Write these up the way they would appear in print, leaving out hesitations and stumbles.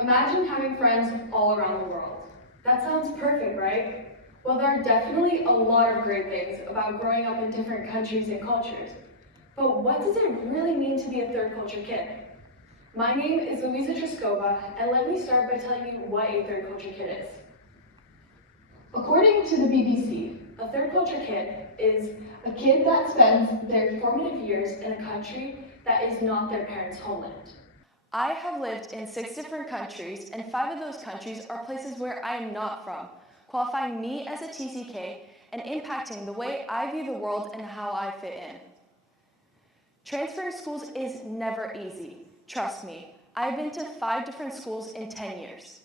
Imagine having friends all around the world. That sounds perfect, right? Well, there are definitely a lot of great things about growing up in different countries and cultures. But what does it really mean to be a third culture kid? My name is Lujza Trskova, and let me start by telling you what a third culture kid is. According to the BBC, a third culture kid is a kid that spends their formative years in a country that is not their parents' homeland. I have lived in 6 different countries, and 5 of those countries are places where I am not from, qualifying me as a TCK and impacting the way I view the world and how I fit in. Transferring schools is never easy. Trust me, I've been to 5 different schools in 10 years.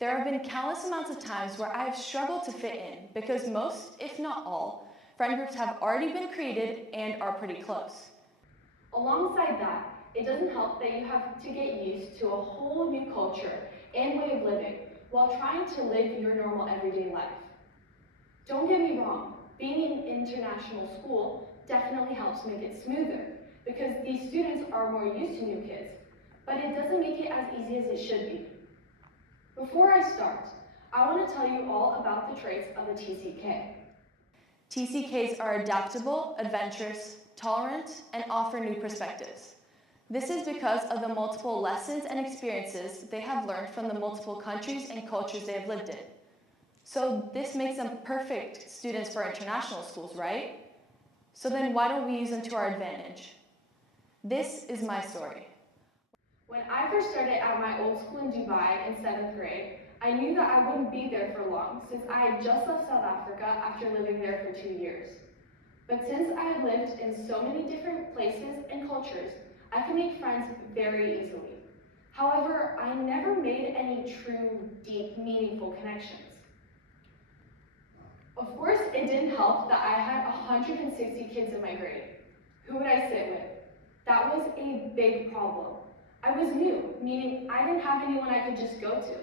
There have been countless amounts of times where I have struggled to fit in because most, if not all, friend groups have already been created and are pretty close. Alongside that, it doesn't help that you have to get used to a whole new culture and way of living while trying to live your normal everyday life. Don't get me wrong, being in international school definitely helps make it smoother because these students are more used to new kids, but it doesn't make it as easy as it should be. Before I start, I want to tell you all about the traits of a TCK. TCKs are adaptable, adventurous, tolerant, and offer new perspectives. This is because of the multiple lessons and experiences they have learned from the multiple countries and cultures they have lived in. So this makes them perfect students for international schools, right? So then why don't we use them to our advantage? This is my story. When I first started at my old school in Dubai in 7th grade, I knew that I wouldn't be there for long since I had just left South Africa after living there for 2 years. But since I had lived in so many different places and cultures, I can make friends very easily. However, I never made any true, deep, meaningful connections. Of course, it didn't help that I had 160 kids in my grade. Who would I sit with? That was a big problem. I was new, meaning I didn't have anyone I could just go to.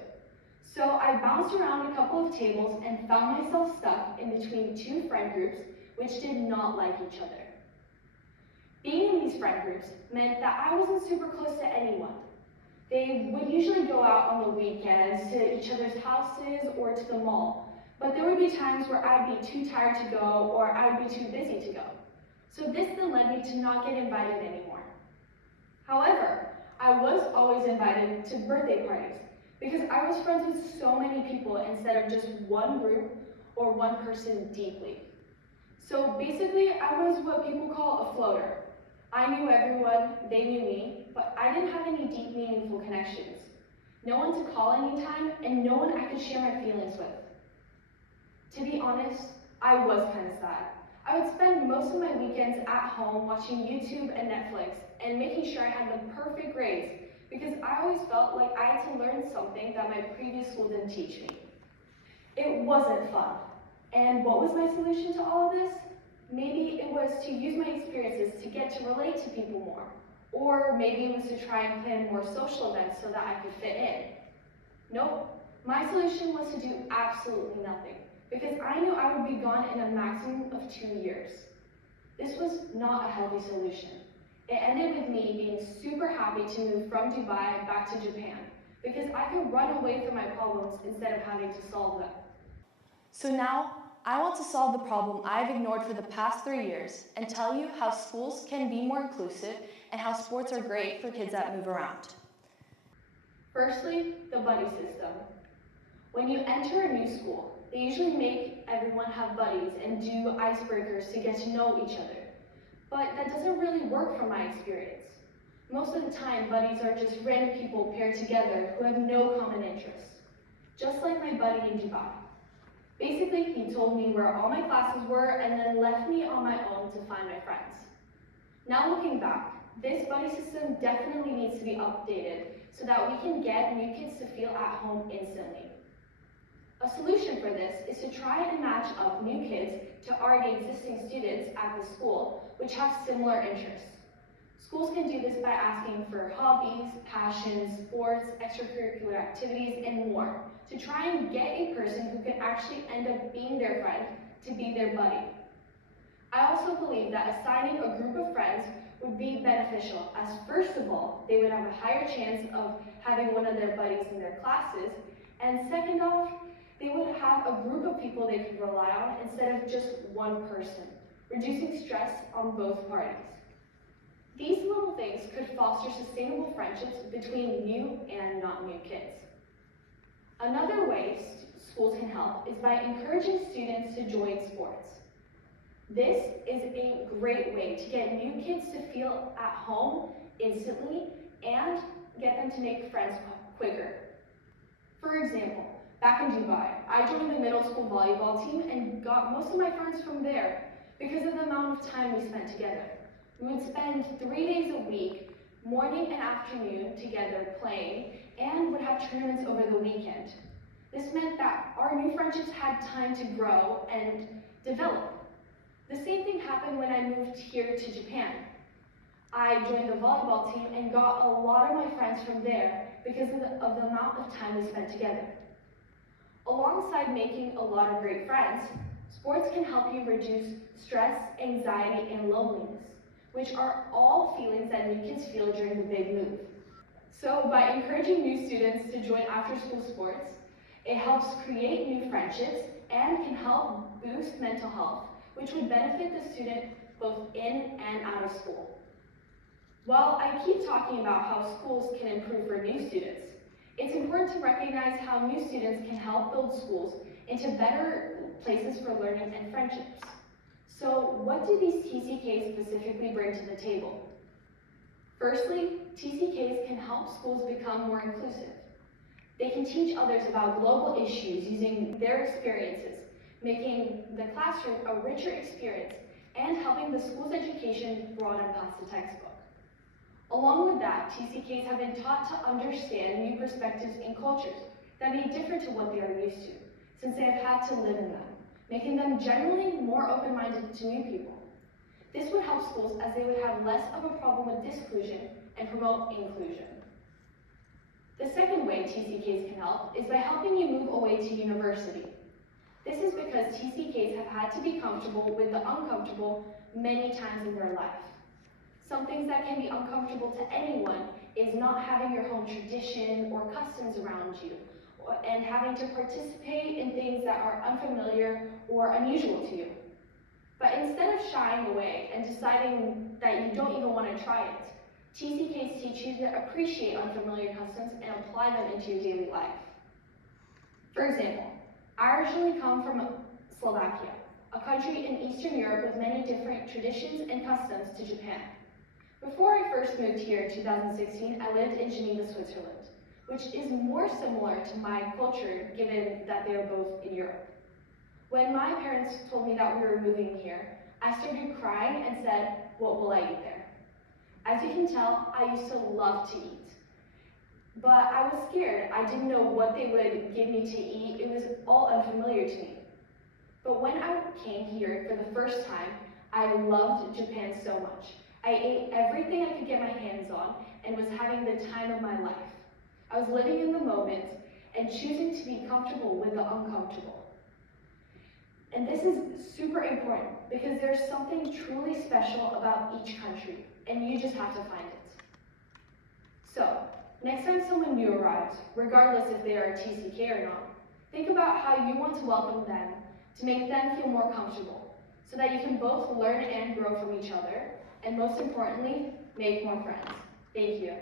So I bounced around a couple of tables and found myself stuck in between 2 friend groups which did not like each other. Being in these friend groups meant that I wasn't super close to anyone. They would usually go out on the weekends to each other's houses or to the mall, but there would be times where I'd be too tired to go or I would be too busy to go. So this then led me to not get invited anymore. However, I was always invited to birthday parties because I was friends with so many people instead of just one group or one person deeply. So basically, I was what people call a floater. I knew everyone, they knew me, but I didn't have any deep, meaningful connections. No one to call anytime, and no one I could share my feelings with. To be honest, I was kind of sad. I would spend most of my weekends at home watching YouTube and Netflix and making sure I had the perfect grades because I always felt like I had to learn something that my previous school didn't teach me. It wasn't fun. And what was my solution to all of this? Maybe it was to use my experiences to get to relate to people more. Or maybe it was to try and plan more social events so that I could fit in. Nope, my solution was to do absolutely nothing because I knew I would be gone in a maximum of 2 years. This was not a healthy solution. It ended with me being super happy to move from Dubai back to Japan because I could run away from my problems instead of having to solve them. So now, I want to solve the problem I've ignored for the past 3 years and tell you how schools can be more inclusive and how sports are great for kids that move around. Firstly, the buddy system. When you enter a new school, they usually make everyone have buddies and do icebreakers to get to know each other. But that doesn't really work from my experience. Most of the time, buddies are just random people paired together who have no common interests. Just like my buddy in Dubai. Basically, he told me where all my classes were and then left me on my own to find my friends. Now looking back, this buddy system definitely needs to be updated so that we can get new kids to feel at home instantly. A solution for this is to try and match up new kids to already existing students at the school which have similar interests. Schools can do this by asking for hobbies, passions, sports, extracurricular activities, and more to try and get a person who can actually end up being their friend to be their buddy. I also believe that assigning a group of friends would be beneficial, as first of all, they would have a higher chance of having one of their buddies in their classes, and second off, they would have a group of people they could rely on instead of just one person, reducing stress on both parties. These little things could foster sustainable friendships between new and not new kids. Another way schools can help is by encouraging students to join sports. This is a great way to get new kids to feel at home instantly and get them to make friends quicker. For example, back in Dubai, I joined the middle school volleyball team and got most of my friends from there because of the amount of time we spent together. We would spend 3 days a week, morning and afternoon, together playing, and would have tournaments over the weekend. This meant that our new friendships had time to grow and develop. The same thing happened when I moved here to Japan. I joined the volleyball team and got a lot of my friends from there because of the amount of time we spent together. Alongside making a lot of great friends, sports can help you reduce stress, anxiety, and loneliness, which are all feelings that new kids feel during the big move. So by encouraging new students to join after-school sports, it helps create new friendships and can help boost mental health, which would benefit the student both in and out of school. While I keep talking about how schools can improve for new students, it's important to recognize how new students can help build schools into better places for learning and friendships. So what do these TCKs specifically bring to the table? Firstly, TCKs can help schools become more inclusive. They can teach others about global issues using their experiences, making the classroom a richer experience and helping the school's education broaden past the textbook. Along with that, TCKs have been taught to understand new perspectives and cultures that may be different to what they are used to, since they have had to live in them, making them generally more open-minded to new people. This would help schools as they would have less of a problem with disclusion and promote inclusion. The second way TCKs can help is by helping you move away to university. This is because TCKs have had to be comfortable with the uncomfortable many times in their life. Some things that can be uncomfortable to anyone is not having your home tradition or customs around you, and having to participate in things that are unfamiliar or unusual to you. But instead of shying away and deciding that you don't even want to try it, TCKs teach you to appreciate unfamiliar customs and apply them into your daily life. For example, I originally come from Slovakia, a country in Eastern Europe with many different traditions and customs to Japan. Before I first moved here in 2016, I lived in Geneva, Switzerland, which is more similar to my culture given that they are both in Europe. When my parents told me that we were moving here, I started crying and said, "What will I eat there?" As you can tell, I used to love to eat. But I was scared. I didn't know what they would give me to eat. It was all unfamiliar to me. But when I came here for the first time, I loved Japan so much. I ate everything I could get my hands on and was having the time of my life. I was living in the moment and choosing to be comfortable with the uncomfortable. And this is super important because there's something truly special about each country, and you just have to find it. So, next time someone new arrives, regardless if they are a TCK or not, think about how you want to welcome them to make them feel more comfortable, so that you can both learn and grow from each other, and most importantly, make more friends. Thank you.